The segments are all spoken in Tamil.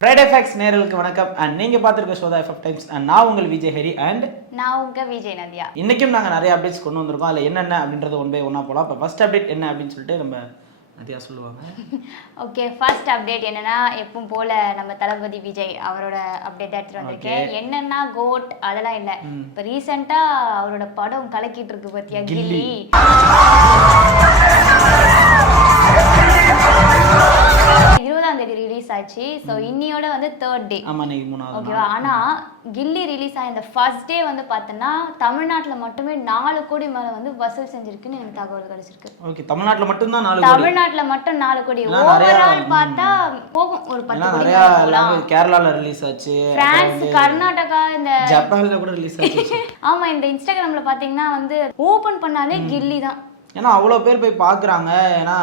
ஃப்ரைடே ஃபேக்ஸ் நேயர்களுக்கு வணக்கம். அண்ட் நீங்க பார்த்திருக்க ஷோ தான் எஃப்எஃப் டைம்ஸ். அண்ட் நான் உங்கள் விஜய் ஹரி அண்ட் நான் உங்க விஜய் நதியா. இன்னைக்கும் நாங்கள் நிறைய அப்டேட்ஸ் கொண்டு வந்திருக்கோம். அதில் என்னென்ன அப்படின்றது ஒன் பை ஒன்னா போகலாம். இப்போ ஃபர்ஸ்ட் அப்டேட் என்ன அப்படின்னு சொல்லிட்டு நம்ம நதியா சொல்லுவாங்க. ஓகே, ஃபர்ஸ்ட் அப்டேட் என்னன்னா எப்பவும் போல நம்ம தளபதி விஜய் அவரோட அப்டேட் எடுத்துட்டு வந்திருக்கேன். என்னன்னா கோட் அதெல்லாம் இல்லை. இப்போ ரீசெண்டா அவரோட படம் கலக்கிட்டு இருக்கு பத்தியா, கில்லி. 20ஆம் தேதி ரிலீஸ் ஆச்சு. ஸோ இன்னியோட வந்து 3rd டே. ஆமா, இன்னைக்கு 3வது. ஓகேவா? ஆனா கில்லி ரிலீஸ் ஆன இந்த ஃபர்ஸ்ட் டே வந்து பார்த்தோன்னா தமிழ்நாட்டில் மட்டுமே 4 கோடி மேலே வந்து வசூல் செஞ்சிருக்குன்னு எனக்கு தகவல் கிடைச்சிருக்கு. ஓகே, தமிழ்நாட்டில் மட்டும் தான் 4 கோடி. தமிழ்நாட்டில் மட்டும் 4 கோடி. ஓவரால் பார்த்தா போகும் ஒரு 10 கோடி போகலாம். கேரளால ரிலீஸ் ஆச்சு, பிரான்ஸ், கர்நாடகா, இந்த ஜப்பான்ல கூட ரிலீஸ் ஆச்சு. ஆமா, இந்த இன்ஸ்டாகிராம்ல பாத்தீங்கன்னா வந்து ஓபன் பண்ணாலே கில்லி தான். ஏன்னா அவ்வளோ பேர் போய் பார்க்குறாங்க. ஏன்னா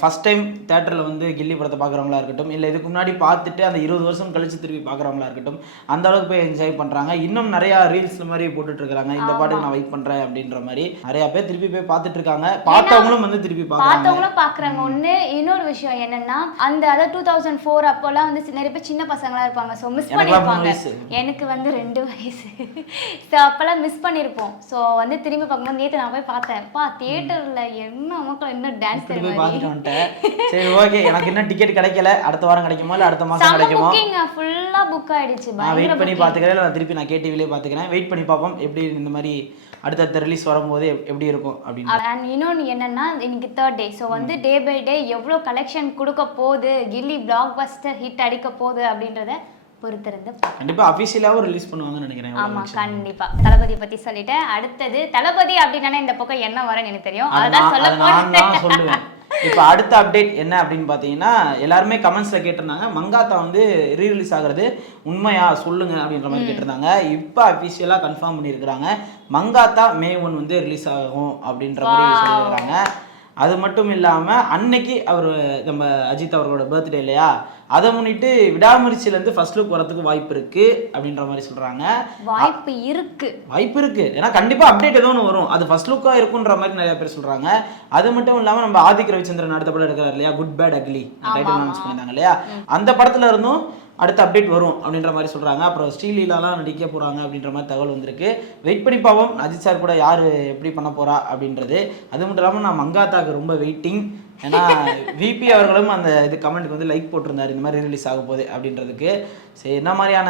ஃபஸ்ட் டைம் தேட்டரில் வந்து கில்லி படத்தை பார்க்குறவங்களா இருக்கட்டும், இல்லை இதுக்கு முன்னாடி பார்த்துட்டு அந்த 20 வருஷம் கழிச்சு திருப்பி பார்க்குறவங்களா இருக்கட்டும், அந்த அளவுக்கு போய் என்ஜாய் பண்ணுறாங்க. இன்னும் நிறையா ரீல்ஸ் மாதிரி போட்டுட்ருக்காங்க, இந்த பாட்டுக்கு நான் வெயிட் பண்ணுறேன் அப்படின்ற மாதிரி நிறையா பேர் திருப்பி போய் பார்த்துட்டு இருக்காங்க. பார்த்தவங்களும் வந்து திருப்பி பார்க்குறாங்க. ஒன்று இன்னொரு விஷயம் என்னன்னா, அந்த அதாவது 2004 அப்போல்லாம் வந்து நிறைய பேர் சின்ன பசங்களா இருப்பாங்க. ஸோ மிஸ் பண்ணியிருப்பாங்க. எனக்கு வந்து 2 வயசு. ஸோ அப்போல்லாம் மிஸ் பண்ணியிருப்போம். ஸோ வந்து திரும்பி பார்க்கும்போது நேற்று நான் போய் பார்த்தேன். தியேட்டரில் என்ன மக்கள் என்ன டான்ஸ் தெரியும். சரி, ஓகே. எனக்கு இன்னும் டிக்கெட் கிடைக்கல. அடுத்த வாரம் கிடைக்குமா இல்ல அடுத்த மாசம் கிடைக்குமா? ஃபுல்லா புக் ஆயிடுச்சு. நான் வெயிட் பண்ணி பாத்துக்கிறேன். நான் திருப்பி நான் கேடிவிலே பாத்துக்கிறேன். வெயிட் பண்ணி பாப்போம் எப்படி இந்த மாதிரி அடுத்த ரிலீஸ் வரும்போது எப்படி இருக்கும் அப்படின்னு. இன்னொன்று என்னன்னா, இன்னைக்கு 3rd டே. ஸோ வந்து டே பை டே எவ்வளோ கலெக்ஷன் கொடுக்க போகுது, கில்லி பிளாக் பஸ்டர் ஹிட் அடிக்க போகுது அப்படின்றத பொறுத்திருந்து கண்டிப்பா அபிஷியலாவும் ரிலீஸ் பண்ணுவாங்கன்னு நினைக்கிறேன். ஆமா, கண்டிப்பா. தளபதி பத்தி சொல்லிட்டேன். அடுத்தது தளபதி அப்படின்னா இந்த பக்கம் என்ன வரேன்னு எனக்கு தெரியும். அதான் சொல்லுவேன். இப்போ அடுத்த அப்டேட் என்ன அப்படின்னு பார்த்தீங்கன்னா, எல்லாருமே கமெண்ட்ஸில் கேட்டிருந்தாங்க, மங்காத்தா வந்து ரீரிலீஸ் ஆகிறது உண்மையா சொல்லுங்க அப்படின்ற மாதிரி கேட்டிருந்தாங்க. இப்போ அஃபிஷியலாக கன்ஃபார்ம் பண்ணியிருக்கிறாங்க, மங்காத்தா May 1 வந்து ரிலீஸ் ஆகும் அப்படின்ற மாதிரி சொல்லியிருக்கிறாங்க. அது மட்டும் இல்லாமல் அன்னைக்கு அவர் நம்ம அஜித் அவர்களோட பர்த்டே இல்லையா, அதை முன்னிட்டு விடாமுயற்சியிலேருந்து ஃபர்ஸ்ட் லுக் வரதுக்கு வாய்ப்பு இருக்கு அப்படின்ற மாதிரி சொல்றாங்க. வாய்ப்பு இருக்கு. ஏன்னா கண்டிப்பா அப்டேட் ஏதோ ஒன்று வரும். அது ஃபர்ஸ்ட் லுக்கா இருக்குன்ற மாதிரி நிறைய பேர் சொல்றாங்க. அது மட்டும் இல்லாமல் நம்ம ஆதிக் ரவிச்சந்திரன் அடுத்த படம் எடுக்கிறார் இல்லையா, good bad ugly title announce பண்ணியிருந்தாங்க இல்லையா, அந்த படத்துல இருந்தும் அடுத்த அப்டேட் வரும் அப்படின்ற மாதிரி சொல்றாங்க. அப்புறம் ஸ்ரீலீலாலாம் நடிக்க போறாங்க அப்படின்ற மாதிரி தகவல் வந்திருக்கு. வெயிட் பண்ணி பாவம் அஜித் சார் கூட யாரு எப்படி பண்ண போறா அப்படின்றது. அது மட்டும் இல்லாமல் நான் மங்காத்தாக்கு ரொம்ப வெயிட்டிங். ஏன்னா விபி அவர்களும் அந்த இது கமெண்ட்டுக்கு வந்து லைக் போட்டிருந்தாரு, இந்த மாதிரி ரிலீஸ் ஆக போகுது அப்படின்றதுக்கு. சரி, என்ன மாதிரியான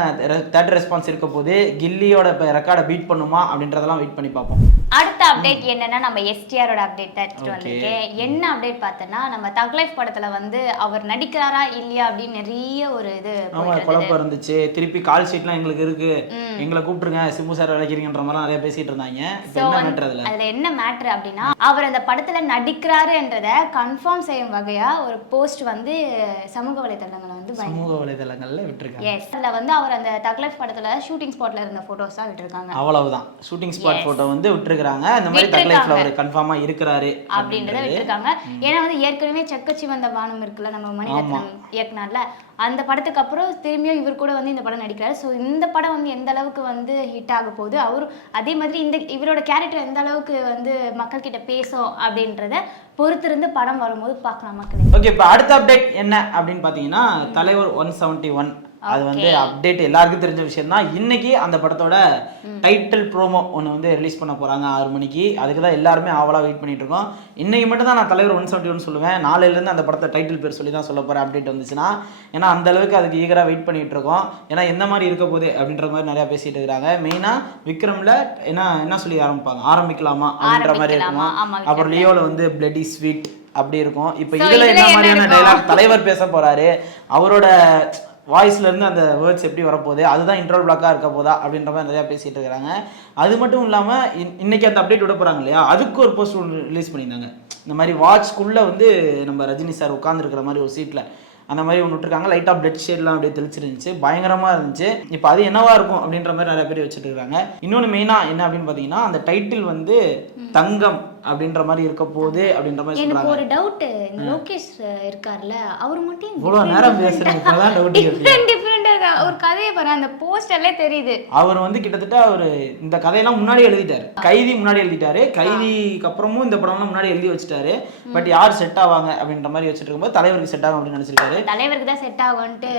தேட்டர் ரெஸ்பான்ஸ் இருக்க போது, கில்லியோட ரெக்கார்டை பீட் பண்ணுமா அப்படின்றதெல்லாம் வெயிட் பண்ணி பார்ப்போம். அடுத்த அப்டேட் என்னன்னா, நம்ம எஸ்டிஆரோட அப்டேட் எடுத்துட்டு வந்திருக்கேன். என்ன அப்டேட் பார்த்தோன்னா, நம்ம தக் லைஃப் படத்துல வந்து அவர் நடிக்கிறாரா இல்லையா அப்படின்னு நிறைய ஒரு இது குழப்பம் இருந்துச்சு. திருப்பி கால் ஷீட்லாம் எங்களுக்கு இருக்கு, எங்களை கூப்பிட்டுருங்க, சிம்பு சார் விளைக்கிறீங்கன்ற மாதிரி நிறைய பேசிட்டு இருந்தாங்க. அதுல என்ன மேட்ரு அப்படின்னா, அவர் அந்த படத்துல நடிக்கிறாருன்றத கன்ஃபார்ம் செய்யும் வகையா ஒரு போஸ்ட் வந்து சமூக வலைதளங்கள்ல விட்டுருக்காங்க. அதுல வந்து அவர் அந்த தக் லைஃப் படத்துல ஷூட்டிங் ஸ்பாட்ல இருந்த போட்டோஸ் தான் விட்டுருக்காங்க. அவ்வளவுதான், ஷூட்டிங் ஸ்பாட் போட்டோ வந்து விட்டுருக்காங்க. இந்த மாதிரி தக் லைஃப்ல அவர் கன்ஃபார்மா இருக்கிறாரு அப்படின்றத விட்டுருக்காங்க. ஏன்னா வந்து ஏற்கனவே செக்கச்சி வந்த வானம் இருக்குல்ல, நம்ம மணிரத்னம் இயக்குனார்ல, அந்த படத்துக்கு அப்புறம் திரும்பியும் இவர் கூட வந்து இந்த படம் நடிக்கிறாரு. ஸோ இந்த படம் வந்து எந்த அளவுக்கு வந்து ஹிட் ஆக போகுது, அவரும் அதே மாதிரி இந்த இவரோட கேரக்டர் எந்த அளவுக்கு வந்து மக்கள் கிட்ட பேசும் அப்படின்றத பொறுத்திருந்து படம் வரும்போது பார்க்கலாம் மக்களே. ஓகே, இப்போ அடுத்த அப்டேட் என்ன அப்படின்னு பார்த்தீங்கன்னா, தலைவர் 171 அது வந்து அப்டேட் எல்லாருக்கும் தெரிஞ்ச விஷயம் தான். இன்னைக்கு அந்த படத்தோட டைட்டில் ப்ரோமோ ஒன்று வந்து ரிலீஸ் பண்ண போறாங்க 6 மணிக்கு. அதுக்கு தான் எல்லாருமே ஆவலா வெயிட் பண்ணிட்டு இருக்கோம். இன்னைக்கு மட்டும் தான் நான் தலைவர் 171 சொல்லுவேன். நாளையிலேருந்து அந்த படத்தை டைட்டில் பேர் சொல்லி தான் சொல்ல போறேன் அப்டேட் வந்துச்சுன்னா. ஏன்னா அந்த அளவுக்கு அதுக்கு ஈகரா வெயிட் பண்ணிட்டு இருக்கோம். ஏன்னா எந்த மாதிரி இருக்க போகுது அப்படின்ற மாதிரி நிறைய பேசிட்டு இருக்காங்க. மெயினா விக்ரம்ல என்ன சொல்லி ஆரம்பிக்கலாமா அப்படின்ற மாதிரி இருக்குமா. அப்புறம் லியோல வந்து பிளட்டி ஸ்வீட் அப்படி இருக்கும். இப்போ இதுல என்ன மாதிரியான டைலாக் தலைவர் பேச போறாரு, அவரோட வாய்ஸ்ல இருந்து அந்த வேர்ட்ஸ் எப்படி வரப்போகுது, அதுதான் இன்ட்ரோ பிளாக்கா இருக்க போதா அப்படின்ற மாதிரி நிறையா பேசிட்டு இருக்கிறாங்க. அது மட்டும் இல்லாமல் இன்னைக்கு அந்த அப்டேட் விட போறாங்க இல்லையா, அதுக்கு ஒரு போஸ்ட் ரிலீஸ் பண்ணியிருந்தாங்க. இந்த மாதிரி வாட்ச்குள்ள வந்து நம்ம ரஜினி சார் உட்காந்துருக்கிற மாதிரி ஒரு சீட்ல அந்த மாதிரி ஒன்று விட்டுருக்காங்க. லைட் ஆஃப் பிளட் ஷேட்லாம் அப்படியே தெளிச்சிருந்துச்சு, பயங்கரமா இருந்துச்சு. இப்போ அது என்னவா இருக்கும் அப்படின்ற மாதிரி நிறைய பேர் வச்சுட்டு இருக்காங்க. இன்னொன்று மெயினா என்ன அப்படின்னு பார்த்தீங்கன்னா, அந்த டைட்டில் வந்து தங்கம் அப்படின்ற மாதிரி இருக்க போகுது அப்படின்ற மாதிரி எனக்கு சொல்றாங்க. ஒரு டவுட், இந்த லோகேஷ் இருக்கார்ல, அவர் மட்டும் இவ்வளவு நேரம் பேசுறேன் இப்பதான் டவுட் டிஃபரெண்டா ஒரு கதையை பாரு, அந்த போஸ்டர்ல தெரியுது. அவர் வந்து கிட்டத்தட்ட அவரு இந்த கதையெல்லாம் முன்னாடி எழுதிட்டாரு. கைதி முன்னாடி எழுதிட்டாரு, கைதிக்கு அப்புறமும் இந்த படம்லாம் முன்னாடி எழுதி வச்சுட்டாரு. பட் யார் செட் ஆவாங்க அப்படின்ற மாதிரி வச்சுட்டு இருக்கும்போது தலைவருக்கு செட் ஆகும் அப்படின்னு நினைச்சிருக்காரு. தலைவருக்கு தான் செட் ஆகும்ட்டு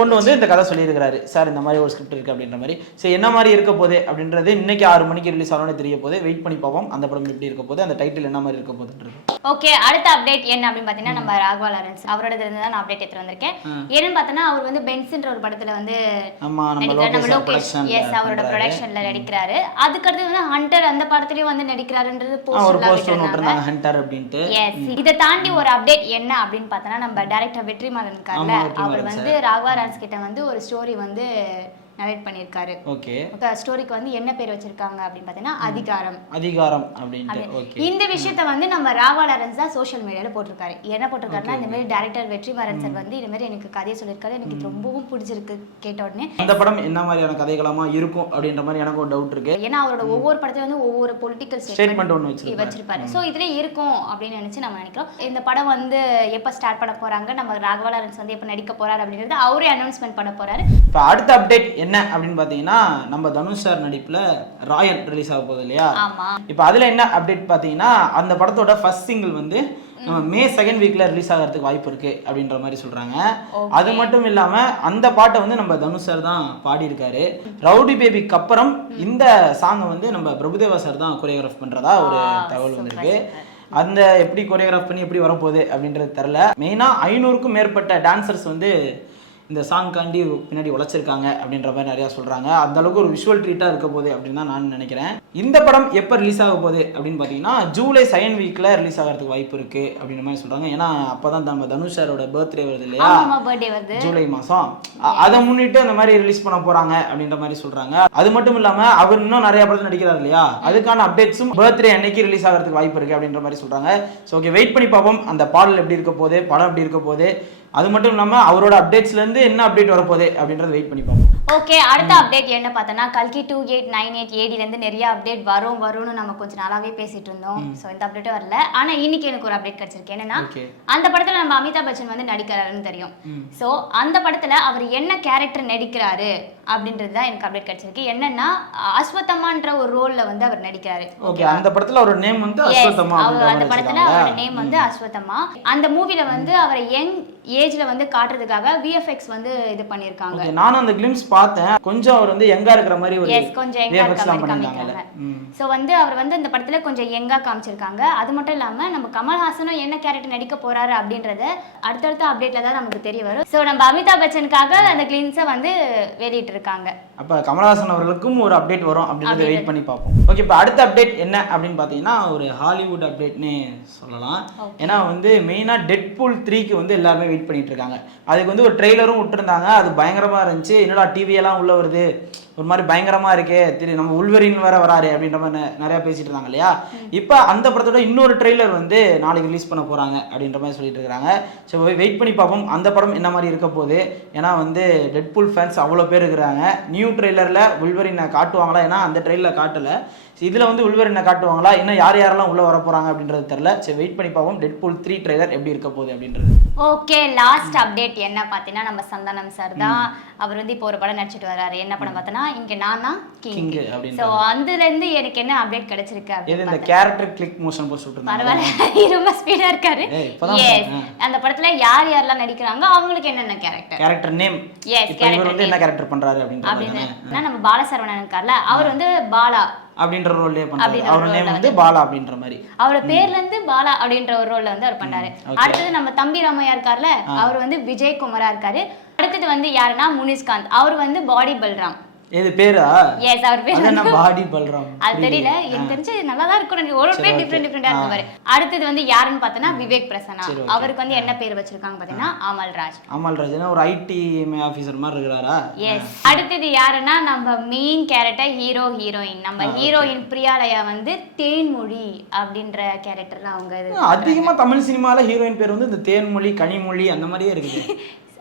கொண்டு வந்து இந்த கதை சொல்லியிருக்காரு. சார் இந்த மாதிரி ஒரு ஸ்கிரிப்ட் இருக்கு அப்படின்ற மாதிரி. சரி என்ன மாதிரி இருக்க போகுது அப்படின்றது இன்னைக்கு 6 மணிக்கு ரிலீஸ் ஆகணும்னு தெரிய போகுது. வெயிட் பண்ணி பார்ப்போம் அந்த படம் எப்படி இருக்க போகுது, அந்த டைட்டில் என்ன மாதிரி இருக்க போகுதுன்றது. ஓகே, அடுத்த அப்டேட் என்ன அப்படின்னு பாத்தீங்கன்னா நம்ம ராகவா லாரன்ஸ் அவரோட இருந்து தான் நான் அப்டேட் எடுத்து வந்திருக்கேன். என்னன்னு பார்த்தோன்னா அவர் வந்து பென்ஸ்ன்ற ஒரு படத்துல வந்து நம்ம லோகேஷ் அவரோட ப்ரொடக்ஷன்ல நடிக்கிறாரு. அதுக்கடுத்து வந்து ஹண்டர் அந்த படத்துலயும் வந்து நடிக்கிறாருன்றது போஸ்டர் விட்டுறாங்க ஹண்டர் அப்படின்ட்டு. எஸ், இதை தாண்டி ஒரு அப்டேட் என்ன அப்படின்னு பார்த்தோன்னா நம்ம டைரக்டர் வெற்றிமாறன் இருக்கார்ல, அவர் வந்து ராகவா லாரன்ஸ் கிட்ட வந்து ஒரு ஸ்டோரி வந்து நரேட் பண்ணிருக்காரு. ஓகே, ஸ்டோரிக்கு வந்து என்ன பேர் வச்சிருக்காங்க அப்படின்னு பார்த்தீங்கன்னா அதிகாரம் அப்படின்ட்டு. ஓகே, இந்த விஷயத்தை வந்து நம்ம ராகவா லாரன்ஸ் தான் சோஷியல் மீடியால போட்டிருக்காரு. என்ன போட்டிருக்காருன்னா, இந்த மாதிரி டைரக்டர் வெற்றிமாறன் சார் வந்து இந்த மாதிரி எனக்கு கதையை சொல்லியிருக்காரு, எனக்கு இது ரொம்பவும் பிடிச்சிருக்கு. கேட்ட உடனே அந்த படம் என்ன மாதிரியான கதைகளமா இருக்கும் அப்படின்ற மாதிரி எனக்கு ஒரு டவுட் இருக்கு. ஏன்னா அவரோட ஒவ்வொரு படத்துல வந்து ஒவ்வொரு பொலிட்டிக்கல் ஸ்டேட்மெண்ட் ஒன்று வச்சிருப்பாரு. ஸோ இதுல இருக்கும் அப்படின்னு நினைச்சு நம்ம நினைக்கிறோம். இந்த படம் வந்து எப்ப ஸ்டார்ட் பண்ண போறாங்க, நம்ம ராகவா லாரன்ஸ் வந்து எப்ப நடிக்க போறாரு அப்படின்றது அவரே அனௌன்ஸ்மெண்ட் பண்ண போறாரு. இப்போ அடுத்த அப்டேட் என்ன அப்படின்னு பாத்தீங்கன்னா, நம்ம தனுஷ் சார் நடிப்புல ராயன் ரிலீஸ் ஆக போகுது இல்லையா? இப்போ அதுல என்ன அப்டேட் பாத்தீங்கன்னா, அந்த படத்தோட ஃபர்ஸ்ட் சிங்கிள் வந்து மே 2nd வீக்ல ரிலீஸ் ஆகிறதுக்கு வாய்ப்பு இருக்கு அப்படின்ற மாதிரி சொல்றாங்க. அது மட்டும் இல்லாம அந்த பாட்டை வந்து நம்ம தனுஷ் சார் தான் பாடி இருக்காரு. ரவுடி பேபிக்கு அப்புறம் இந்த சாங்கை வந்து நம்ம பிரபுதேவா சார் தான் கொரியோகிராஃப் பண்றதா ஒரு தகவல் வந்திருக்கு. அந்த எப்படி கொரியோகிராஃப் பண்ணி எப்படி வரப்போகுது அப்படின்றது தெரியல. மெயினா 500க்கும் மேற்பட்ட டான்சர்ஸ் வந்து இந்த சாங்காண்டி பின்னாடி உழைச்சிருக்காங்க அப்படின்ற மாதிரி நிறையா சொல்கிறாங்க. அந்த அளவுக்கு ஒரு விஷுவல் ட்ரீட்டாக இருக்க போகுது அப்படின்னு தான் நான் நினைக்கிறேன். இந்த படம் எப்போ ரிலீஸ் ஆக போகுது அப்படின்னு பார்த்தீங்கன்னா, ஜூலை 2nd வீக்கில் ரிலீஸ் ஆகிறதுக்கு வாய்ப்பு இருக்குது அப்படின்ற மாதிரி சொல்கிறாங்க. ஏன்னா அப்போ தான் நம்ம தனுஷ் சாரோட பர்த்டே வருது இல்லையா, ஜூலை மாதம். அதை முன்னிட்டு அந்த மாதிரி ரிலீஸ் பண்ண போகிறாங்க அப்படின்ற மாதிரி சொல்கிறாங்க. அது மட்டும் இல்லாமல் அவர் இன்னும் நிறைய படத்தில் நடிக்கிறார் இல்லையா, அதுக்கான அப்டேட்ஸும் பர்த்டே அன்னைக்கு ரிலீஸ் ஆகிறதுக்கு வாய்ப்பு இருக்குது அப்படின்ற மாதிரி சொல்கிறாங்க. ஸோ ஓகே, வெயிட் பண்ணி பார்ப்போம் அந்த பாடல் எப்படி இருக்க போகுது, படம் எப்படி இருக்க போகுது. அது மட்டும் இல்லாம அவரோட அப்டேட்ஸ்ல இருந்து என்ன அப்டேட் வரப்போகுது அப்படின்றத வெயிட் பண்ணி பார்ப்போம். ஓகே, அடுத்த அப்டேட் என்ன பார்த்தோன்னா, கல்கி 2898 AD இருந்து நிறைய அப்டேட் வரும்னு நம்ம கொஞ்சம் நாளாவே பேசிட்டு இருந்தோம். ஸோ இந்த அப்டேட்டே வரல. ஆனா இன்னைக்கு எனக்கு ஒரு அப்டேட் கிடைச்சிருக்கு. என்னன்னா, அந்த படத்துல நம்ம அமிதாப் பச்சன் வந்து நடிக்கிறாருன்னு தெரியும். ஸோ அந்த படத்துல அவர் என்ன கேரக்டர் நடிக்கிறாரு அப்படின்றது தான் எனக்கு அப்டேட் கிடைச்சிருக்கு. என்னன்னா, அஸ்வத்தம்மான்ற ஒரு ரோல்ல வந்து அவர் நடிக்கிறாரு. ஓகே, அந்த படத்துல அவரோட நேம் வந்து அஸ்வத்தம்மா. அந்த படத்துல அவரோட நேம் வந்து அஸ்வத்தம்மா. அந்த மூவில வந்து அவரை யங் ஏஜ்ல வந்து காட்டுறதுக்காக VFX வந்து இது பண்ணிருக்காங்க. நானும் அந்த கிளிம்ஸ் பார்த்தேன். கொஞ்சம் அவர் வந்து யங்கா இருக்கிற மாதிரி ஒரு கொஞ்சம் யங்கா இருக்கிற மாதிரி காமிச்சாங்க. சோ வந்து அவர் வந்து இந்த படத்துல கொஞ்சம் யங்கா காமிச்சிருக்காங்க. அது மட்டும் இல்லாம நம்ம கமல்ஹாசனும் என்ன கேரக்டர் நடிக்க போறாரு அப்படின்றத அடுத்தடுத்த அப்டேட்ல தான் நமக்கு தெரிய வரும். சோ நம்ம அமிதாப் பச்சனுக்காக அந்த கிளிம்ஸை வந்து வெளியிட்டு இருக்காங்க. அப்ப கமல்ஹாசன் அவர்களுக்கும் ஒரு அப்டேட் வரும் அப்படின்றத வெயிட் பண்ணி பார்ப்போம். ஓகே, இப்போ அடுத்த அப்டேட் என்ன அப்படின்னு பாத்தீங்கன்னா, ஒரு ஹாலிவுட் அப்டேட்னே சொல்லலாம். ஏன்னா வந்து மெயினா டெட்பூல் 3க்கு வந்து எல்லாருமே வெயிட் பண்ணிட்டு இருக்காங்க. அதுக்கு வந்து ஒரு ட்ரெய்லரும் விட்டுருந்தாங்க. அது பயங்கரமா இருந்துச்சு. என்னடா டிவி எல்லாம் உள்ள வருது, ஒரு மாதிரி பயங்கரமா இருக்கே, நம்ம உள்வரின் வேற வராரு அப்படின்ற மாதிரி நிறைய பேசிட்டு இருந்தாங்க இல்லையா. இப்போ அந்த படத்தோட இன்னொரு ட்ரெய்லர் வந்து நாளைக்கு ரிலீஸ் பண்ண போறாங்க அப்படின்ற மாதிரி சொல்லிட்டு இருக்காங்க. ஸோ வெயிட் பண்ணி பார்ப்போம் அந்த படம் என்ன மாதிரி இருக்க போகுது. ஏன்னா வந்து டெட்பூல் ஃபேன்ஸ் அவ்வளோ பேர் இருக்கிறாங்க. நியூ ட்ரெய்லர்ல உள்வரினை காட்டுவாங்களா, ஏன்னா அந்த ட்ரெய்லர்ல காட்டல. இதுல வந்து உள்வரினை காட்டுவாங்களா, இன்னும் யார் யாரெல்லாம் உள்ள வர போறாங்க அப்படின்றது தெரியல. சரி வெயிட் பண்ணி பார்ப்போம் டெட்பூல் 3 ட்ரெய்லர் எப்படி இருக்க போகுது அப்படின்றது. ஓகே, லாஸ்ட் அப்டேட் என்ன பார்த்தீங்கன்னா, நம்ம சந்தானம் சார் தான். அவர் வந்து இப்போ ஒரு படம் நடிச்சிட்டு வராரு. என்ன படம் பார்த்தனா, இங்க நான் தான் கிங் அப்படின்னு. சோ அதுல இருந்து எனக்கு என்ன அப்டேட் கிடைச்சிருக்கு அப்படினா, இந்த கேரக்டர் கிளிக் மோஷன் போஸ்ட் விட்டுருந்தாங்க. பரவாயில்லை, ரொம்ப ஸ்பீடா இருக்காரு. எஸ், அந்த படத்துல யார் யாரெல்லாம் நடிக்கிறாங்க, அவங்களுக்கு என்னென்ன கேரக்டர் நேம், இப்போ இவர் வந்து என்ன கேரக்டர் பண்றாரு அப்படினா, நம்ம பாலசரவணன் இருக்கார்ல, அவர் வந்து பாலா அப்படின்ற ரோல்லே பண்றாரு. அவர் நேம் வந்து பாலா அப்படின்ற மாதிரி, அவரோட பேர்ல இருந்து பாலா அப்படின்ற ஒரு ரோல்ல வந்து அவர் பண்றாரு. அடுத்தது நம்ம தம்பி ராமையா இருக்கார்ல, அவர் வந்து விஜய் குமாரா இருக்காரு. அடுத்தது வந்து யாருன்னா முனிஷ்காந்த், அவர் வந்து பாடி பல்ராம். இது பேரா? எஸ், அவர் பேர் என்ன பாடி பல்ராம் அது தெரியல. எனக்கு தெரிஞ்சு நல்லா தான் இருக்கும். ஒரு பேர் டிஃபரெண்டா இருக்கு பாரு. அடுத்தது வந்து யாருன்னு பார்த்தனா, விவேக் பிரசன்னா. அவருக்கு வந்து என்ன பேர் வச்சிருக்காங்க பார்த்தீங்கன்னா, அமல்ராஜ். அமல்ராஜ்னா ஒரு ஐடி ஆபீசர் மாதிரி இருக்காரா? எஸ். அடுத்தது யாருன்னா, நம்ம மெயின் கேரக்டர் ஹீரோயின். நம்ம ஹீரோயின் பிரியாலயா வந்து தேன்மொழி அப்படின்ற கேரக்டர்ல அவங்க அதிகமா தமிழ் சினிமால ஹீரோயின் பேர் வந்து இந்த தேன்மொழி, கனிமொழி அந்த மாதிரியே இருக்குது.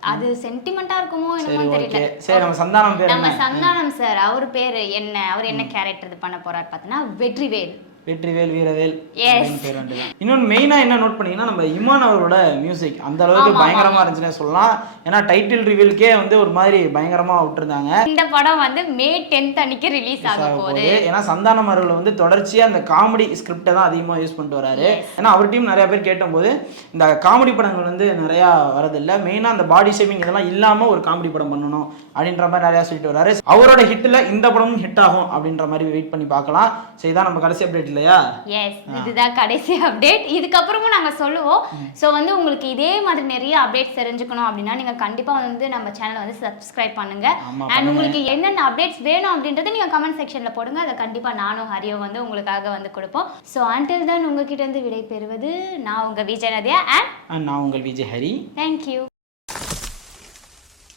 அது சென்டிமெண்டா இருக்குமோ என்னமோ தெரியல. சரி, நம்ம சந்தானம் பேர் நம்ம சந்தானம் சார் அவர் பேர் என்ன, அவர் என்ன கேரக்டர் இது பண்ண போறாரு பார்த்தனா, வெற்றிவேல். வெற்றிவேல் வீரவேல் அப்படின்னு பேர் வேண்டியதான். இன்னொன்று மெயினா என்ன நோட் பண்ணீங்கன்னா நம்ம இமான் அவரோட மியூசிக் அந்த அளவுக்கு பயங்கரமா இருந்துச்சுன்னு சொல்லலாம். ஏன்னா டைட்டில் ரிவீலுக்கே வந்து ஒரு மாதிரி பயங்கரமா விட்டுருந்தாங்க. இந்த படம் வந்து May 10th அன்னைக்கு ரிலீஸ் ஆக போகுது. ஏன்னா சந்தானம் அவர்கள் வந்து தொடர்ச்சியா அந்த காமெடி ஸ்கிரிப்டை தான் அதிகமா யூஸ் பண்ணிட்டு வராரு. ஏன்னா அவர் டீம் நிறைய பேர் கேட்டபோது இந்த காமெடி படங்கள் வந்து நிறைய வரதில்லை, மெயினா அந்த பாடி ஷேமிங் இதெல்லாம் இல்லாம ஒரு காமெடி படம் பண்ணணும் அப்படின்ற மாதிரி நிறைய சொல்லிட்டு வராரு. அவரோட ஹிட்ல இந்த படமும் ஹிட் ஆகும் அப்படின்ற மாதிரி வெயிட் பண்ணி பார்க்கலாம். சரிதான் நம்ம கடைசி அப்டேட் இல்லையா? எஸ், இதுதான் கடைசி அப்டேட். இதுக்கப்புறமும் நாங்க சொல்லுவோம். ஸோ வந்து உங்களுக்கு இதே மாதிரி நிறைய அப்டேட்ஸ் தெரிஞ்சுக்கணும் அப்படின்னா நீங்க கண்டிப்பா வந்து நம்ம சேனலை வந்து சப்ஸ்கிரைப் பண்ணுங்க. அண்ட் உங்களுக்கு என்னென்ன அப்டேட்ஸ் வேணும் அப்படின்றத நீங்க கமெண்ட் செக்ஷன்ல போடுங்க. அதை கண்டிப்பா நானும் ஹரியோ வந்து உங்களுக்காக வந்து கொடுப்போம். ஸோ அன்டில் தென் உங்ககிட்ட இருந்து விடை பெறுவது நான் உங்க விஜய் நதியா அண்ட் நான் உங்கள் விஜய் ஹரி. தேங்க்யூ.